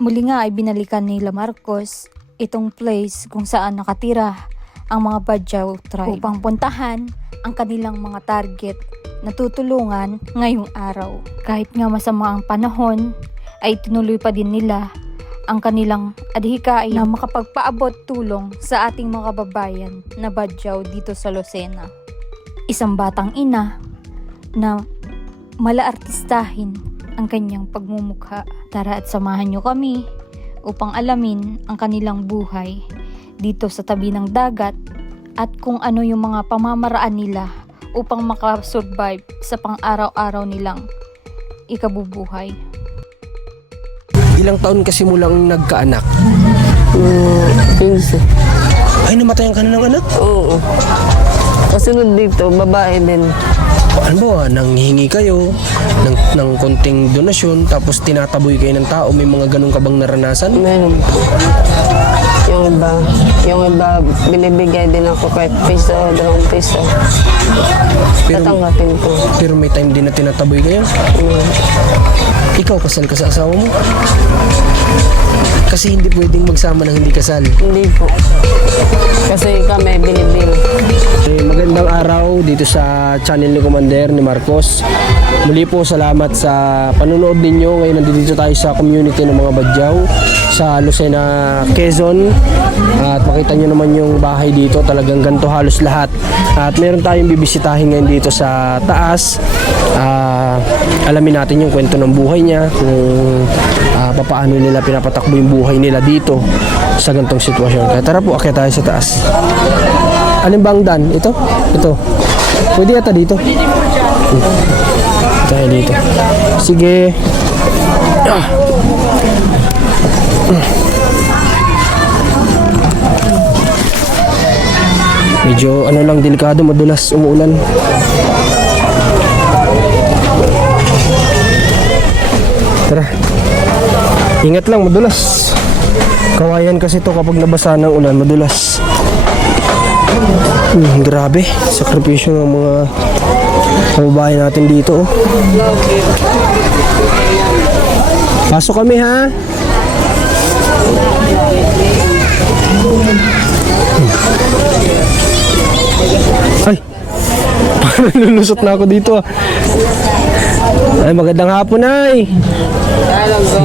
Muli nga ay binalikan nila Marcos itong place kung saan nakatira ang mga Badyaw tribe upang puntahan ang kanilang mga target na tutulungan ngayong araw. Kahit nga masama ang panahon, ay tinuloy pa din nila ang kanilang adhikain na makapagpaabot tulong sa ating mga kababayan na Badyaw dito sa Lucena. Isang batang ina na malaartistahin ang kanyang pagmumukha. Tara at samahan nyo kami upang alamin ang kanilang buhay dito sa tabi ng dagat at kung ano yung mga pamamaraan nila upang makasurvive sa pang-araw-araw nilang ikabubuhay. Ilang taon kasi mo lang nagkaanak? Mm, 15. Ay, namatayan ka na ng anak? Oo. Kasunod dito, babae din. Ano ba, nanghihingi kayo ng, ng konting donasyon tapos tinataboy kayo ng tao, may mga ganun ka bang naranasan? Meron. Yung iba, yung iba, binibigay din ako kahit piso, dalawang piso. Pero, Tatanggapin ko. pero may time din na tinataboy kayo? Mm. Ikaw, kasal ka sa asawa mo? Kasi hindi pwedeng magsama ng hindi kasal. Hindi po. Kasi kami binibil. Eh, magandang araw dito sa channel ni Commander ni Marcos. Muli po salamat sa panonood ninyo. Ngayon nandito tayo sa community ng mga Badyaw sa Lucena, Quezon. At makita nyo naman yung bahay dito. Talagang ganito halos lahat. At meron tayong bibisitahin ngayon dito sa taas. Ah, alamin natin yung kwento ng buhay niya. Kung ah, papaano nila pinapatakbo yung buhay nila dito sa ganitong sitwasyon. Kaya tara po, akyat tayo sa taas. Alin ba ang dan? Ito? Ito. Pwede yata dito. Hmm. Tayo dito. Sige. Ah. Medyo ano lang delikado, madulas umuulan. Tara. Ingat lang, madulas. Kawayan kasi to kapag nabasa ng ulan, madulas. Hmm, grabe, sakripisyo ng mga kababayan natin dito. Oh. Pasok kami ha. lulusot na ako dito ah. Ay, magandang hapon ay. Tagalog ko.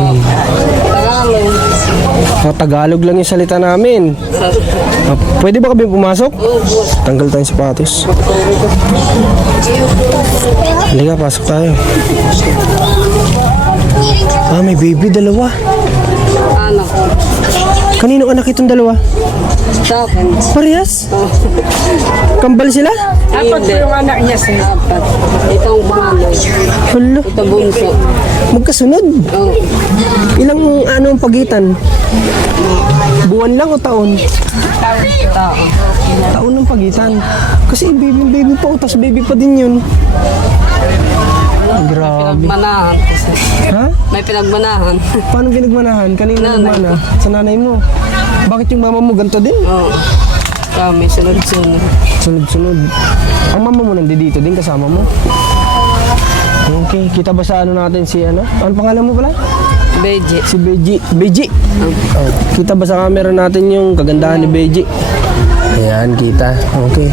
Tagalog. Oh, Tagalog lang yung salita namin. Ah, pwede ba kami pumasok? Tanggal tayong sapatos. Halika, pasok tayo. Ah, may baby, dalawa. Anak ko. Kanino anak itong dalawa? Sa akin. Parehas? Kambal sila? Apat po yung anak niya sir. Apat. Itong pangalan. Hala, Ito bunso. magkasunod. Oo. Ilang ano ang pagitan? Buwan lang o taon? Tao. Taon ng pagitan. Kasi baby baby pa, utas baby pa din yun. Grabe. Pinagmanahan kasi. Ha? May pinagmanahan. Paano pinagmanahan? Kanino Nanay nagmana? Sa nanay mo. Bakit yung mama mo ganito din? Oo. Kami sunod-sunod. Sunod-sunod. Ang mama mo nandito din kasama mo? Okay, kita ba sa ano natin si ano? Ano pangalan mo pala? Beji. Si Beji. Beji! Oh, kita ba sa camera natin yung kagandahan ni Beji? Ayan, kita. Okay.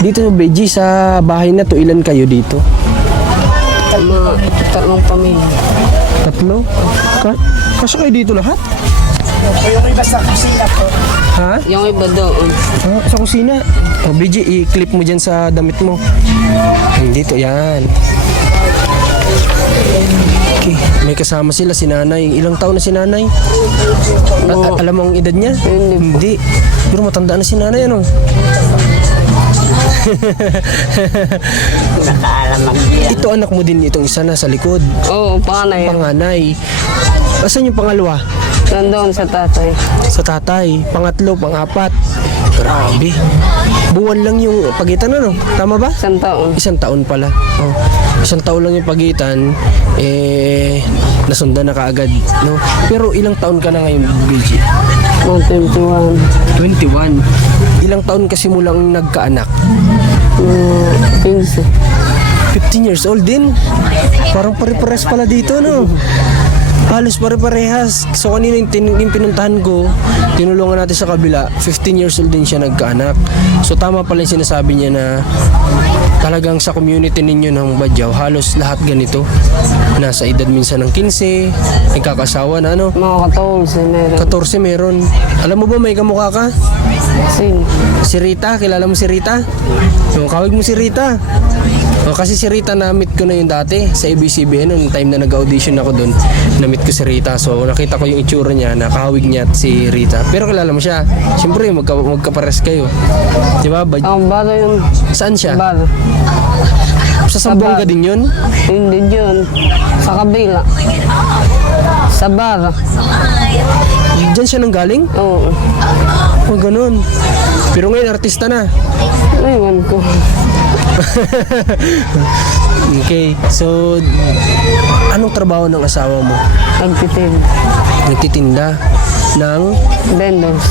Dito sa Beji, sa bahay na to, ilan kayo dito? Mga tatlong pamilya. Tatlo? Ka kasya kayo dito lahat? Ha? Yung iba doon. Ah, sa kusina. Oh, BG, i-clip mo dyan sa damit mo. Ayun, Dito, yan. Okay, may kasama sila si nanay. Ilang taon na si nanay? A- a- alam mo ang edad niya? Hindi. Pero matanda na si nanay, ano? Ito anak mo din itong isa na sa likod. Oo, panganay. Panganay. Asan yung pangalawa? Nandoon sa tatay. Sa tatay. Pangatlo, pangapat. Grabe. Buwan lang yung pagitan ano? Tama ba? Isang taon. Isang taon pala. Oh. Isang taon lang yung pagitan, eh, nasundan na kaagad. No? Pero ilang taon ka na ngayon, BG? Mga 21. 21. Ilang taon kasi mo lang nagkaanak? Mm, 15. 15 years old din. Parang pare-pares pala dito, no? Halos pare-parehas. So kanina yung, tin- yung pinuntahan ko, tinulungan natin sa kabila, 15 years old din siya nagkaanak. So tama pala yung sinasabi niya na talagang sa community ninyo ng Badyaw, halos lahat ganito. Nasa edad minsan ng 15, nagkakasawa na ano, Mga katol si meron. 14 meron. Alam mo ba may kamukha ka? Sin. Si Rita, kilala mo si Rita? O, kawig mo si Rita. O, kasi si Rita na-meet ko na yun dati sa ABCBN nung time na nag-audition ako doon. Na-meet ko si Rita. So nakita ko yung itsura niya na kahawig niya at si Rita. Pero kilala mo siya. Siyempre magka, magkapares kayo. Di ba? Ba- Ang baro yung saan siya? baro. Sa Sambonga din yun? Hindi yun. Sa kabila. Sa bar. Diyan siya nang galing? Oo. O ganun. Pero ngayon artista na. Ewan ko. Okay. So, anong trabaho ng asawa mo? Nagtitin. Nagtitinda ng Vendors.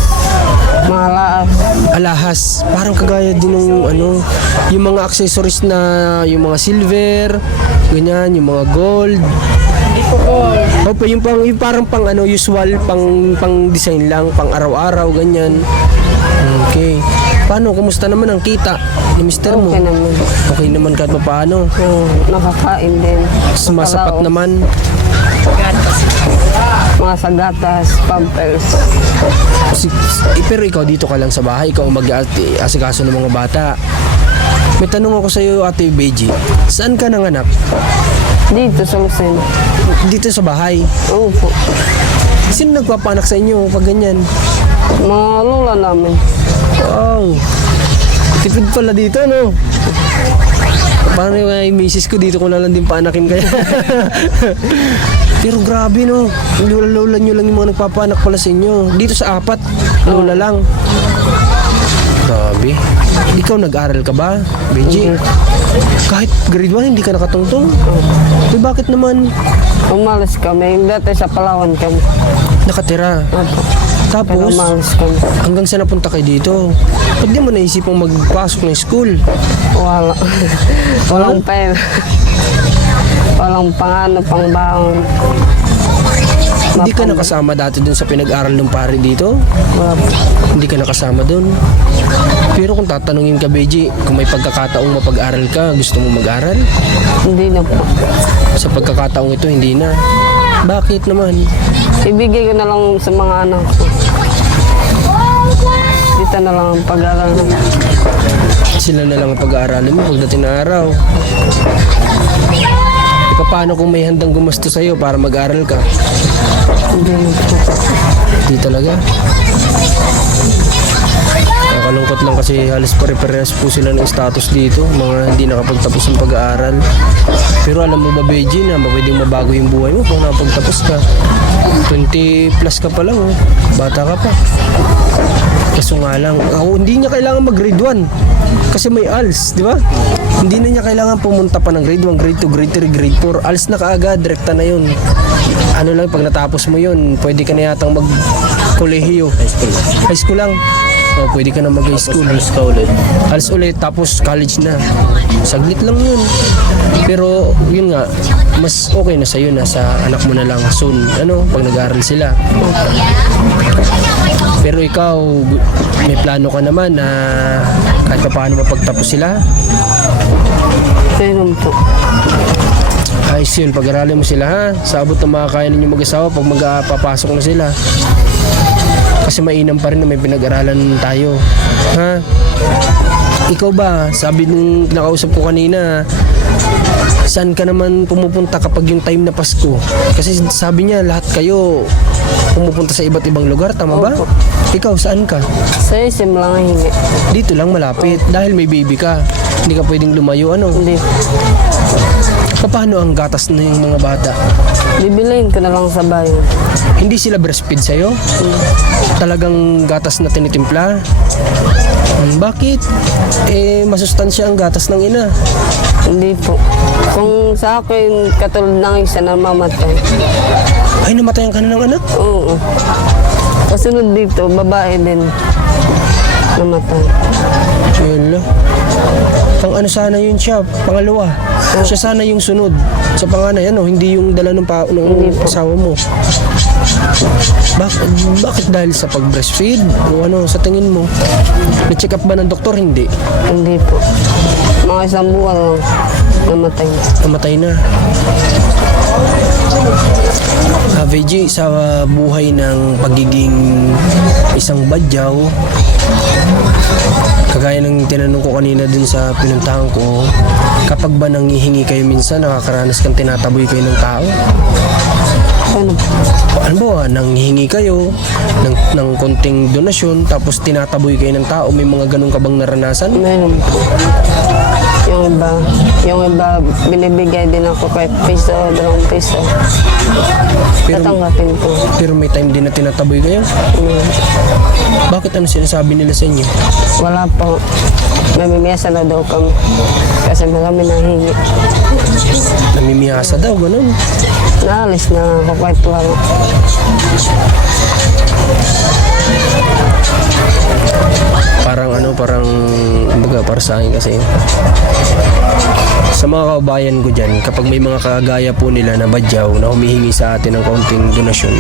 Mga laas. alahas. Parang kagaya din ng ano, yung mga accessories na yung mga silver, ganyan, yung mga gold. Gold. Opo, yung, pang, yung parang pang ano, usual, pang, pang design lang, pang araw-araw, ganyan. Okay. Paano? Kumusta naman ang kita ni mister mo? Okay naman. Okay naman kahit pa paano. Oo. Nakakain din. Sumasapat naman. Mga sagatas, pampers. Si, eh, pero ikaw dito ka lang sa bahay, ikaw mag-asikaso ng mga bata. May tanong ako sa iyo, Ate Beji. Saan ka nanganak? Dito sa Lucena. Dito sa bahay. Oo po. Sino nagpapanak sa inyo pag ganyan? Mga lola namin. Wow. Tipid pala dito, no? Parang yung uh, misis ko dito ko na lang din paanakin kaya. Pero grabe no, lola-lola nyo lang yung mga nagpapanak pala sa inyo. Dito sa apat, lola lang. Grabe. Ikaw nag-aral ka ba, Benji? Kahit grade 1, hindi ka nakatungtong? Eh, bakit naman Umalis kami. Dati sa Palawan kami. nakatira? Opo. Pero Tapos, umalis kami. hanggang sa napunta kayo dito, ba't di mo naisipang magpasok ng school? Wala. Walang pera. Walang pangano, pang baon. Hindi ka nakasama dati dun sa pinag-aral ng pare dito? Wala po. Hindi ka nakasama dun? Pero kung tatanungin ka, Beji, kung may pagkakataong mapag-aral ka, gusto mo mag-aral? Hindi na po. Sa pagkakataong ito, hindi na. Bakit naman? Ibigay ko na lang sa mga anak ko. Dito na lang ang pag-aaral na. Sila na lang ang pag-aaralin mo pagdating ng araw. E, paano kung may handang gumasto sa'yo para mag-aral ka? Hindi talaga. Nakalungkot lang kasi halos pare-parehas po sila ng status dito, mga hindi nakapagtapos ng pag-aaral. Pero alam mo ba, Beji, na pwedeng mabago yung buhay mo kung nakapagtapos ka. 20 plus ka pa lang, oh. bata ka pa. Kaso nga lang, ako, hindi niya kailangan mag-grade 1 kasi may ALS, di ba? Hindi na niya kailangan pumunta pa ng grade 1, grade 2, grade 3, grade 4. ALS na kaagad, direkta na yun. Ano lang, pag natapos mo yun, pwede ka na yatang mag-kolehiyo. High school. High school lang. O, pwede ka na mag-high school. ALS ka ulit. ALS ulit, tapos college na. Saglit lang yun. Pero, yun nga, mas okay na sa'yo na sa anak mo na lang soon. Ano, pag nag-aaral sila. Pero ikaw, may plano ka naman na kahit pa paano mapagtapos sila. Meron po. Ayos yun, pag-aralin mo sila ha. Sa abot ng mga kaya ninyo mag-asawa pag magpapasok na sila. Kasi mainam pa rin na may pinag-aralan tayo. Ha? Ikaw ba, sabi nung nakausap ko kanina, saan ka naman pumupunta kapag yung time na Pasko? Kasi sabi niya, lahat kayo pumupunta sa iba't ibang lugar, tama ba? Opo. Ikaw, saan ka? Sa isim lang ang hingi. Dito lang malapit dahil may baby ka. Hindi ka pwedeng lumayo ano. Hindi. Paano ang gatas ng mga bata? Bibiliin ko na lang sa bayan. Hindi sila breastfeed sa'yo? Talagang gatas na tinitimpla? Hmm, Bakit? Eh, masustansya ang gatas ng ina. Hindi po. Kung sa akin, katulad ng isa na mamatay. Ay, namatayan ka na ng anak? Oo. Kasunod dito, babae din. namatay. Lang. Pang ano sana yun siya, pangalawa. Siya sana yung sunod sa panganay, ano, hindi yung dala ng, pa, ng asawa mo. Bakit, bakit dahil sa pag-breastfeed? O ano, sa tingin mo? Na-check up ba ng doktor? Hindi. Hindi po. Mga isang buwan lang, namatay na. Namatay na. VJ, sa buhay ng pagiging isang badyaw, kagaya ng tinanong ko kanina dun sa pinuntahan ko, kapag ba nangihingi kayo minsan, nakakaranas kang tinataboy kayo ng tao? Ano? Ano ba, nanghihingi kayo ng, ng konting donasyon, tapos tinataboy kayo ng tao, may mga ganun ka bang naranasan? Meron. Yung iba, yung iba, binibigay din ako kahit piso, dalawang piso. Pero, Tatanggapin ko. pero may time din na tinataboy kayo? Mm. Bakit ano sinasabi nila sa inyo? Wala po. Mamimiyasa na daw kami. Kasi marami nahingi. Namimiyasa daw, ganun. Naalis na ako kahit wala. Para sa akin kasi sa mga kababayan ko dyan kapag may mga kagaya po nila na badyaw na humihingi sa atin ng kaunting donasyon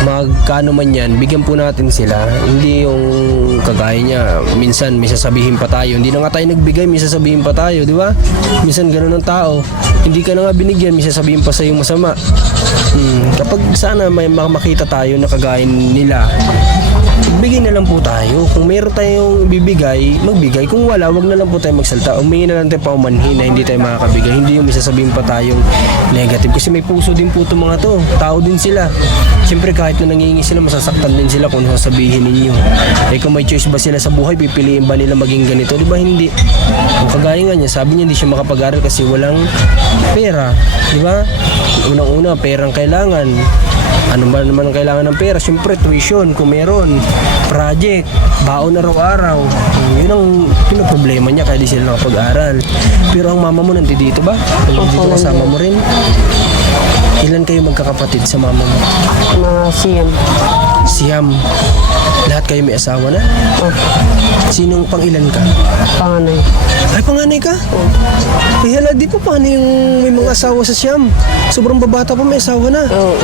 magkano man yan, bigyan po natin sila. Hindi yung kagaya niya, minsan may sasabihin pa tayo. Hindi na nga tayo nagbigay, may sasabihin pa tayo, di ba? Minsan ganun ang tao. Hindi ka na nga binigyan, may sasabihin pa sa yung masama. Hmm, kapag sana may makita tayo na kagaya nila, Bigay na lang po tayo. Kung mayroon tayong bibigay, magbigay. Kung wala, wag na lang po tayo magsalta. Umingi na lang tayo paumanhin na hindi tayo makakabigay. Hindi yung may sasabihin pa tayong negative. Kasi may puso din po itong mga to. Tao din sila. Siyempre kahit na nangingi sila, masasaktan din sila kung ano sabihin ninyo. Eh kung may choice ba sila sa buhay, pipiliin ba nila maging ganito? Di ba hindi? Kung kagaya nga niya, sabi niya hindi siya makapag-aral kasi walang pera. Di ba? Unang-una, perang kailangan. Ano ba naman ang kailangan ng pera? Siyempre, tuition, kung meron. Project, baon araw-araw. Yun ang, yun ang problema niya, kaya di sila nakapag-aral. Pero ang mama mo nandito ba? Nandito kasama mo rin? Ilan kayo magkakapatid sa mama mo? Mga siyam. Siyam. Lahat kayo may asawa na? Oh, Sinong pang ilan ka? panganay. Ay, panganay ka? Eh, hala, di pa paano yung may mga asawa sa siyam? Sobrang babata pa may asawa na. Oo.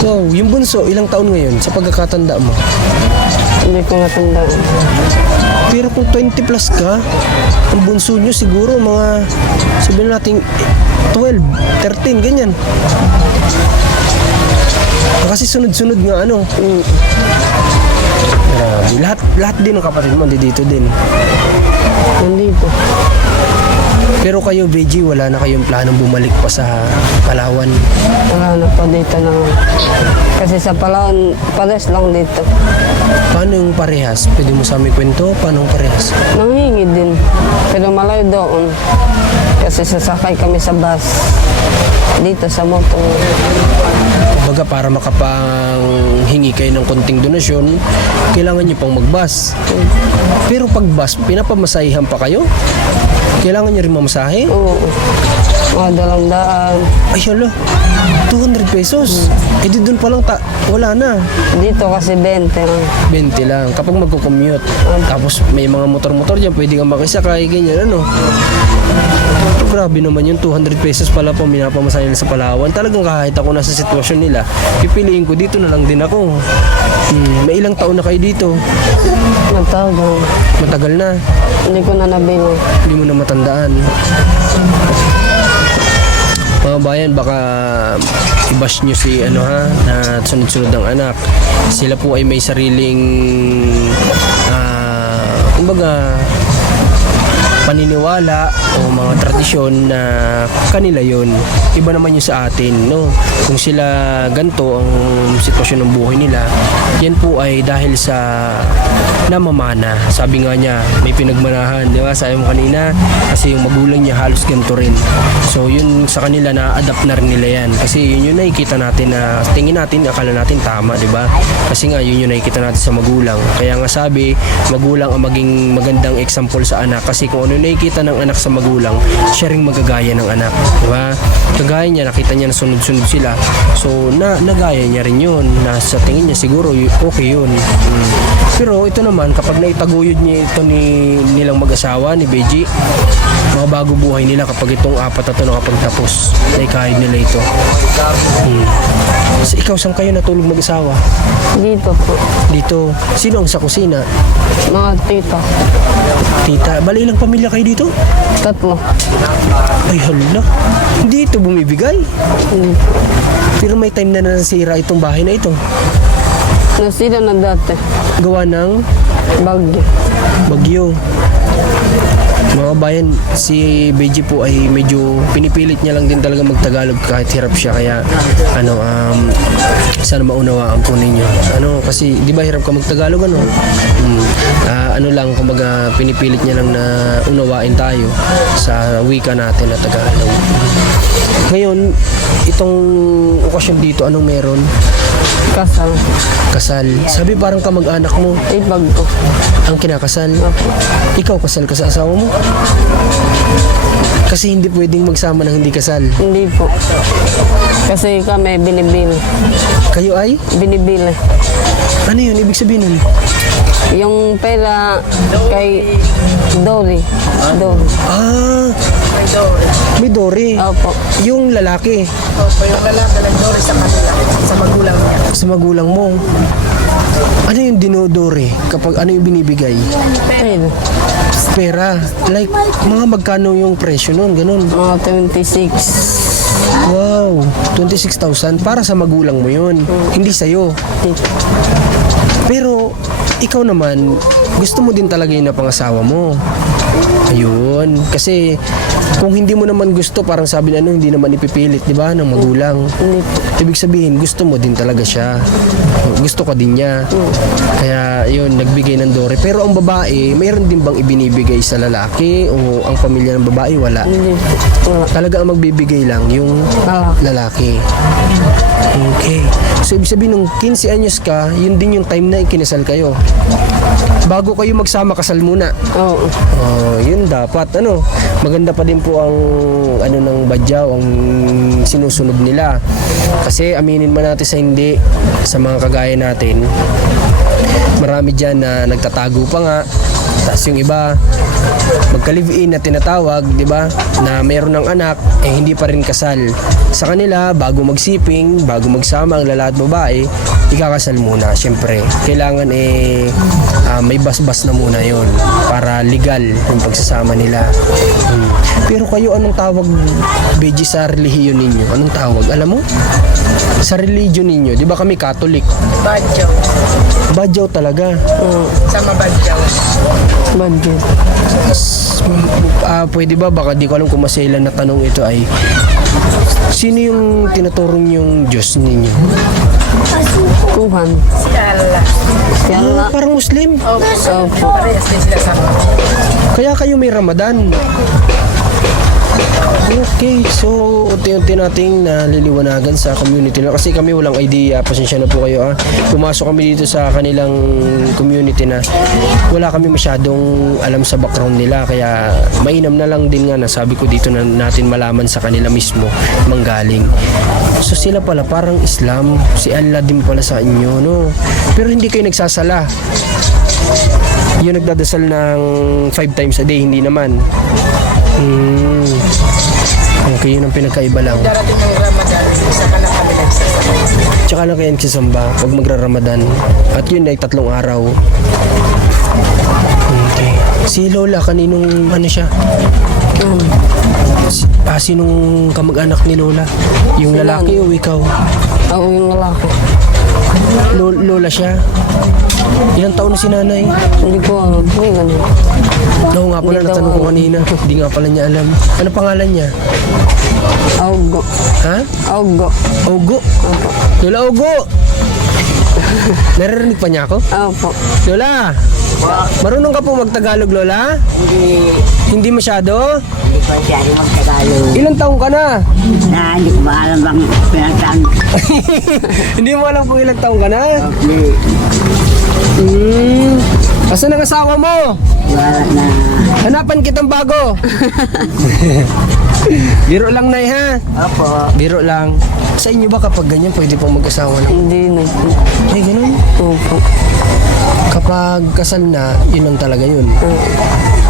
Wow, yung bunso, ilang taon ngayon sa pagkakatanda mo? Hindi ko natandaan. Pero kung 20 plus ka, ang bunso nyo siguro mga, sabihin natin, 12, 13, ganyan. Kasi sunod-sunod nga ano. Mm. Grabe. Lahat, lahat din ng kapatid mo, dito din. Hindi po. Pero kayo, VG, wala na kayong planong bumalik pa sa Palawan. Wala na po dito na. Kasi sa Palawan, pares lang dito. Paano yung parehas? Pwede mo sa amin kwento? Paano yung parehas? Nanghingi din. Pero malayo doon. Kasi sasakay kami sa bus. Dito sa motor. Kumbaga para makapanghingi kayo ng konting donasyon, kailangan nyo pang magbus. Pero pag bus, pinapamasahihan pa kayo? Kailangan nyo rin mamasahe? Oo. Mga dalang daan. Ay, hala, 200 pesos. Eh di doon pa lang, ta- wala na. Dito kasi 20 lang. 20 lang kapag magko-commute. Tapos may mga motor-motor dyan, pwede kang makisakay, ganyan, ano. Grabe naman yung 200 pesos pala po minapamasahe nila sa Palawan. Talagang kahit ako nasa sitwasyon nila, pipiliin ko dito na lang din ako. Hmm, may ilang taon na kayo dito. Lang. Matagal na. Hindi ko na nabilang. Hindi mo na matandaan. Mga bayan, baka i-bash nyo si ano ha, na sunod-sunod ng anak. Sila po ay may sariling, ah, kumbaga, paniniwala o mga tradisyon na kanila yon iba naman yung sa atin no? Kung sila ganto ang sitwasyon ng buhay nila yan po ay dahil sa namamana. Sabi nga niya may pinagmanahan di ba? Sabi mo kanina kasi yung magulang niya halos ganito rin. So yun sa kanila na-adapt na rin nila yan. Kasi yun yung nakikita natin na tingin natin akala natin tama di ba? Kasi nga yun yung nakikita natin sa magulang. Kaya nga sabi magulang ang maging magandang example sa anak. Kasi kung ano nakikita ng anak sa magulang, siya rin magagaya ng anak. Di ba? Kagaya niya, nakita niya na sunod-sunod sila. So, na, nagaya niya rin yun. Na sa tingin niya siguro, okay yun. Mm. Pero ito naman, kapag naitaguyod niya ito ni, nilang mag-asawa, ni Beji, mga bago buhay nila kapag itong apat na ito nakapagtapos, naikahid nila ito. Hmm. So, ikaw, saan kayo natulog mag-asawa? Dito po. Dito, sino ang sa kusina? Mga tita. Tita, bali ilang pamilya kayo dito? Tatlo. Ay, hala. Hindi ito bumibigay. Hindi. Pero may time na nasira itong bahay na ito. Nasira na dati. Gawa ng Bagyo. bagyo. Mga si Beji po ay medyo pinipilit niya lang din talaga magtagalog kahit hirap siya kaya ano um sana maunawaan po ninyo. Ano kasi 'di ba hirap ka magtagalog ano? Hmm, ah, ano lang kumbaga pinipilit niya lang na unawain tayo sa wika natin na Tagalog. Ngayon, itong okasyon dito anong meron? Kasal. Kasal. Sabi parang kamag-anak mo Ibag ko. ang kinakasal. Opo. Ikaw kasal ka sa asawa mo? Kasi hindi pwedeng magsama ng hindi kasal. Hindi po. Kasi kami binibili. Kayo ay? Binibili. Ano yun? Ibig sabihin nun? Yung pera kay Dory. Dory. Ah, may Dory. Opo. Yung lalaki Opo, yung lalaki nag-dory sa kanila, sa magulang niya. sa magulang mo. Ano yung dinodore kapag ano yung binibigay? Pera. Pera. Like, mga magkano yung presyo nun? Ganun. Mga 26. Wow, 26,000 para sa magulang mo yun. Hindi sa'yo. Pero, ikaw naman, gusto mo din talaga yung napangasawa mo. Ayun. Kasi, kung hindi mo naman gusto, parang sabi na ano, hindi naman ipipilit, di ba, ng magulang. Ibig sabihin, gusto mo din talaga siya. Gusto ka din niya. Kaya, yun, nagbigay ng dore. Pero ang babae, mayroon din bang ibinibigay sa lalaki? O ang pamilya ng babae, wala? Talaga ang magbibigay lang yung Lalaki. lalaki. Okay. So, ibig sabihin, nung 15 anyos ka, yun din yung time na ikinasal kayo. Bago kayo magsama, kasal muna. Oo. Oh, yun dapat. Ano, maganda pa din po ang ano ng badyaw, ang sinusunod nila. Kasi aminin man natin sa hindi, sa mga kagaya natin, marami dyan na nagtatago pa nga. Tapos yung iba, magka-live-in na tinatawag, di ba? Na mayroon ng anak, eh hindi pa rin kasal. Sa kanila, bago magsiping, bago magsama ang lalaki at babae, ikakasal muna, syempre. Kailangan eh ah, may basbas na muna yon para legal yung pagsasama nila. Hmm. Pero kayo, anong tawag, Beji, sa relihiyon ninyo? Anong tawag? Alam mo? Sa religion ninyo, di ba kami Catholic? Badyo, Badyaw talaga. Oo. sa mabadyaw. Bagyo. Ah, pwede ba baka di ko alam kung masailan na tanong ito ay sino yung tinuturong yung Diyos ninyo? Tuhan. Si Allah. Si Allah. Ah, parang Muslim. Opo, Opo. parehas din sila sa Kaya kayo may Ramadan. Okay, so unti-unti nating naliliwanagan sa community na kasi kami walang idea, pasensya na po kayo ah. Pumasok kami dito sa kanilang community na wala kami masyadong alam sa background nila kaya mainam na lang din nga na sabi ko dito na natin malaman sa kanila mismo manggaling. So sila pala parang Islam, si Allah din pala sa inyo, no? Pero hindi kayo nagsasala. Yung nagdadasal ng five times a day, hindi naman. Hmm. Okay, yun ang pinagkaiba lang. darating ng Ramadan, isa ka na kami. Tsaka lang kayo nagsisamba pag magra-Ramadan. At yun ay tatlong araw. Okay. Si Lola, kaninong ano siya? Si- Ah, sinong kamag-anak ni Lola? Yung Si lalaki o ikaw? Ako yung lalaki. Lo- Lola siya? Ilang taon na si nanay? Hindi ko alam. Ganun. Oo nga pala, Hindi daw natanong ko alam. kanina. Hindi nga pala niya alam. Ano pangalan niya? Augo. Ha? Augo. Ogo. Opo. Lola Ogo! Naririnig pa niya ako? Opo. Lola! Marunong ka po magtagalog, Lola? Hindi, Hindi masyado? hindi ko masyado magtagalog. Ilang taong ka na? Na hindi ko maalam bang pinagtan. Hindi mo alam kung ilang taong ka na? Hindi, Hmm. Asan ang asawa mo? Wala na. Hanapan kitang bago. Biro lang, Nay, ha? Opo. Biro lang. Sa inyo ba kapag ganyan, pwede pong mag-asawa na? Hindi na po. Ay, ganun. Opo. Kapag kasal na, yun lang talaga yun.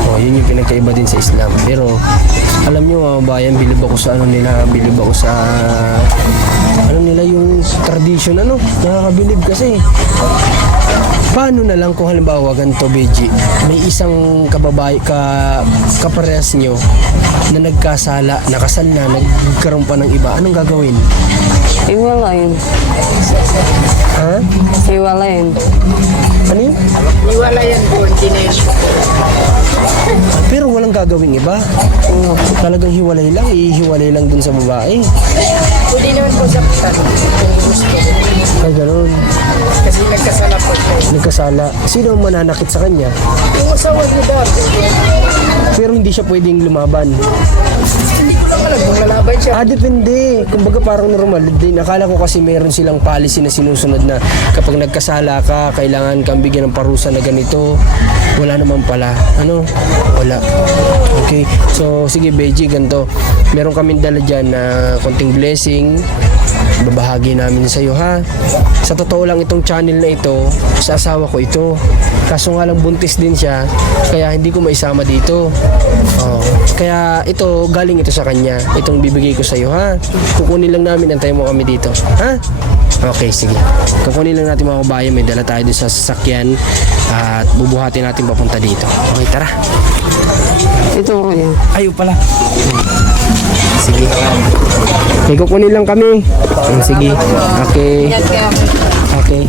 Oh, yun yung pinagkaiba din sa Islam. Pero, alam nyo mga bayan, bilib ako sa ano nila, bilib ako sa ano nila yung tradition, ano, nakakabilib kasi. Paano na lang kung halimbawa ganito, Beji, may isang kababay, ka, kaparehas nyo na nagkasala, nakasal na, nagkaroon pa ng iba, anong gagawin? Iwalayin. Ha? Iwalayin. Ano yun? Iwala yan po, hindi na yun. Pero walang gagawin iba. Talagang hiwalay lang, ihiwalay lang dun sa babae. Pwede naman po kung gusto. Ay, ganun. Kasi nagkasala po siya. Nagkasala. Sino ang mananakit sa kanya? Yung asawa niyo ba? Pero hindi siya pwedeng lumaban. Kung lalaban siya. Ah, depende. Kumbaga parang normal din. Akala ko kasi meron silang policy na sinusunod na kapag nagkasala ka, kailangan kang bigyan ng parusa na ganito. Wala naman pala. Ano? Wala. Okay. So, sige, Beji, ganito. Meron kaming dala dyan na konting blessing. Babahagi namin sa iyo, ha? Sa totoo lang itong channel na ito, sa asawa ko ito. Kaso nga lang buntis din siya, kaya hindi ko maisama dito. Oh. Kaya ito, galing ito sa kanya. Itong bibigay ko sa iyo, ha? Kukunin lang namin, antayin mo kami dito. Ha? Okay, sige. Kukunin lang natin mga kabayan, may dala tayo sa sasakyan at bubuhatin natin papunta dito. Okay, tara. Ito ko yan. Ayaw pala. Sige. May kukunin lang kami. Ah, sige. Okay. Okay.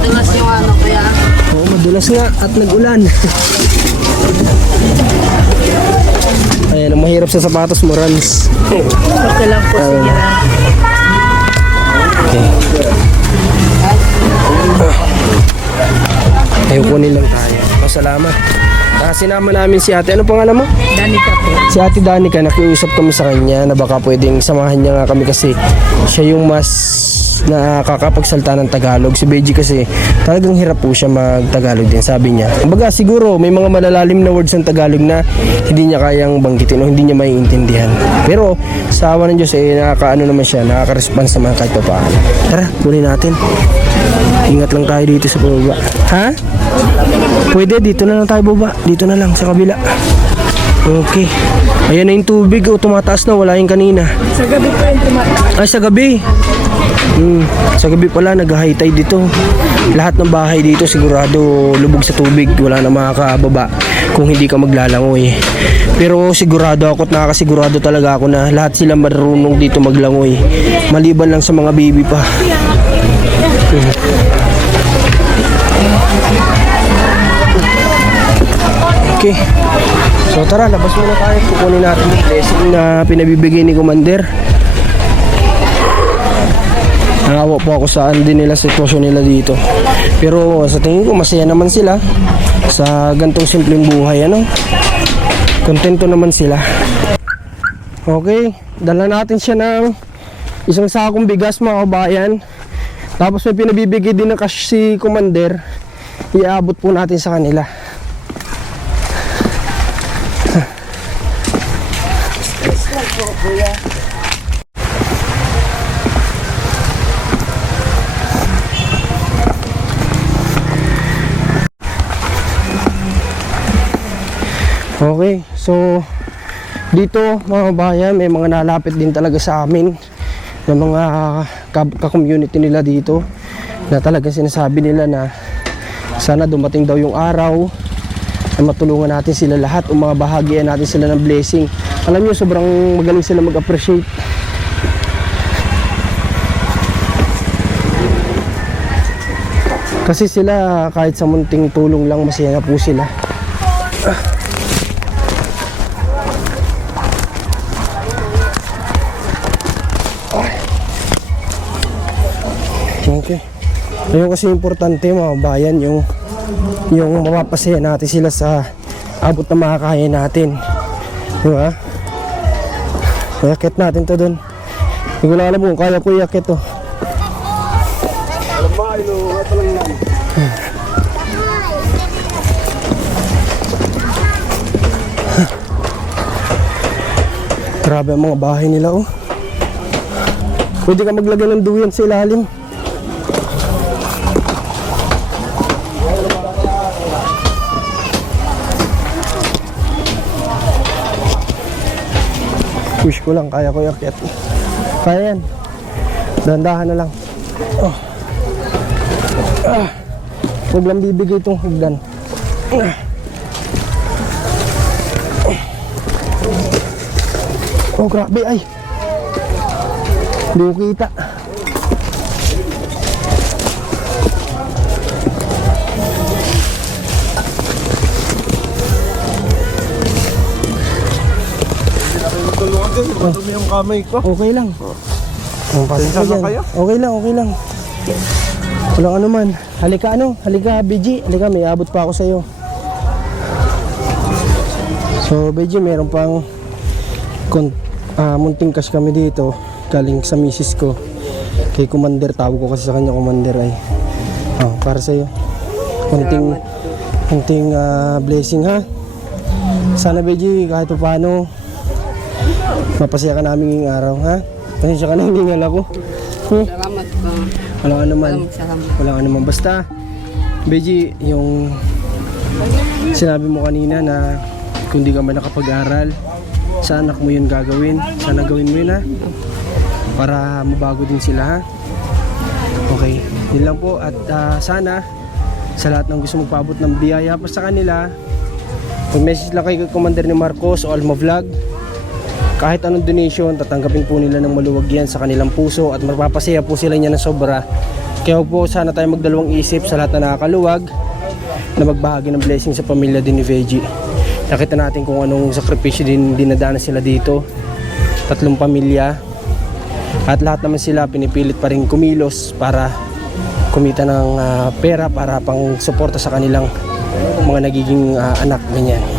Tulas yung ano kaya. Oo, madulas nga at nag-ulan. Ayan, ang mahirap sa sapatos mo, Rans. Okay lang po, sige na. Okay. Ayaw kunin lang tayo. Oh, salamat. Ah, sinama namin si ate. Ano pangalan mo? Danica po. Si Ate Danica, nakiusap kami sa kanya na baka pwedeng samahan niya nga kami kasi siya yung mas nakakapagsalta ng Tagalog. Si Beji kasi talagang hirap po siya mag-Tagalog din, sabi niya. Kumbaga siguro may mga malalalim na words ng Tagalog na hindi niya kayang banggitin o hindi niya maiintindihan. Pero sa awa ng Diyos, eh, nakakaano naman siya, nakaka-response naman kahit pa paano. Tara, kunin natin. Ingat lang tayo dito sa baba. Ha? Pwede, dito na lang tayo baba. Dito na lang, sa kabila. Okay. Ayan na yung tubig. O, tumataas na. Wala yung kanina. Sa gabi po yung tumataas. Ay, sa gabi. Hmm. Sa gabi pala, nag-high tide dito. Lahat ng bahay dito sigurado lubog sa tubig. Wala na makakababa kung hindi ka maglalangoy. Pero sigurado ako at nakakasigurado talaga ako na lahat sila marunong dito maglangoy. Maliban lang sa mga baby pa. Okay. So tara, labas muna tayo. Kukunin natin yung blessing na pinabibigay ni Commander. Po ako saan din nila sitwasyon nila dito. Pero sa tingin ko masaya naman sila sa gantong simpleng buhay ano. Kontento naman sila. Okay, dala natin siya ng isang sakong bigas mga kabayan. Tapos may pinabibigay din ng cash si Commander. Iabot po natin sa kanila. Okay, so dito mga bayan may mga nalapit din talaga sa amin ng mga ka- ka-community nila dito na talaga sinasabi nila na sana dumating daw yung araw na matulungan natin sila lahat o mga bahagian natin sila ng blessing. Alam niyo sobrang magaling sila mag-appreciate. Kasi sila kahit sa munting tulong lang masaya na po sila. Ayun kasi importante mga bayan yung yung mapapasaya natin sila sa abot na makakaya natin. Di ba? Iakit natin to doon. Hindi ko na alam kung kaya ko iakit to. Grabe ang mga bahay nila oh. Pwede ka maglagay ng duyan sa ilalim. Push ko lang, kaya ko yakyat. Kaya yan. Dandahan na lang. Oh. Ah. Huwag lang bibigay itong hugdan. Ah. Oh, grabe ay. Hindi ko kita. Madumi yung kamay ko. Okay lang. Oh, pasensya Pasensya na kayo. Okay lang, okay lang. Walang ano man. Halika ano, halika BG. Halika, may abot pa ako sa iyo. So, BG, meron pang kon, ah, munting cash kami dito. Galing sa misis ko. Kay Commander, tawag ko kasi sa kanya Commander ay. Oh, para sa iyo. Kunting, kunting ah, blessing ha. Sana BG, kahit pa paano, mapasaya ka namin ngayong araw ha. Pasensya ka na hiningal ako. Hmm? Salamat po. Walang ano man. Salamat. Walang ano man. Basta, Beji, yung sinabi mo kanina na kung di ka man nakapag-aral, sa anak mo yun gagawin. Sana gawin mo yun ha. Para mabago din sila ha. Okay, yun lang po. At ah, sana, sa lahat ng gusto magpaabot ng biyaya pa sa kanila, mag-message lang kay Commander ni Marcos o Alma Vlog kahit anong donation, tatanggapin po nila ng maluwag yan sa kanilang puso at magpapasaya po sila niya ng sobra. Kaya po sana tayo magdalawang isip sa lahat na nakakaluwag na magbahagi ng blessing sa pamilya din ni Veggie. Nakita natin kung anong sakripisyo din dinadanas sila dito. Tatlong pamilya. At lahat naman sila pinipilit pa rin kumilos para kumita ng ah, pera para pang suporta sa kanilang mga nagiging ah, anak ganyan.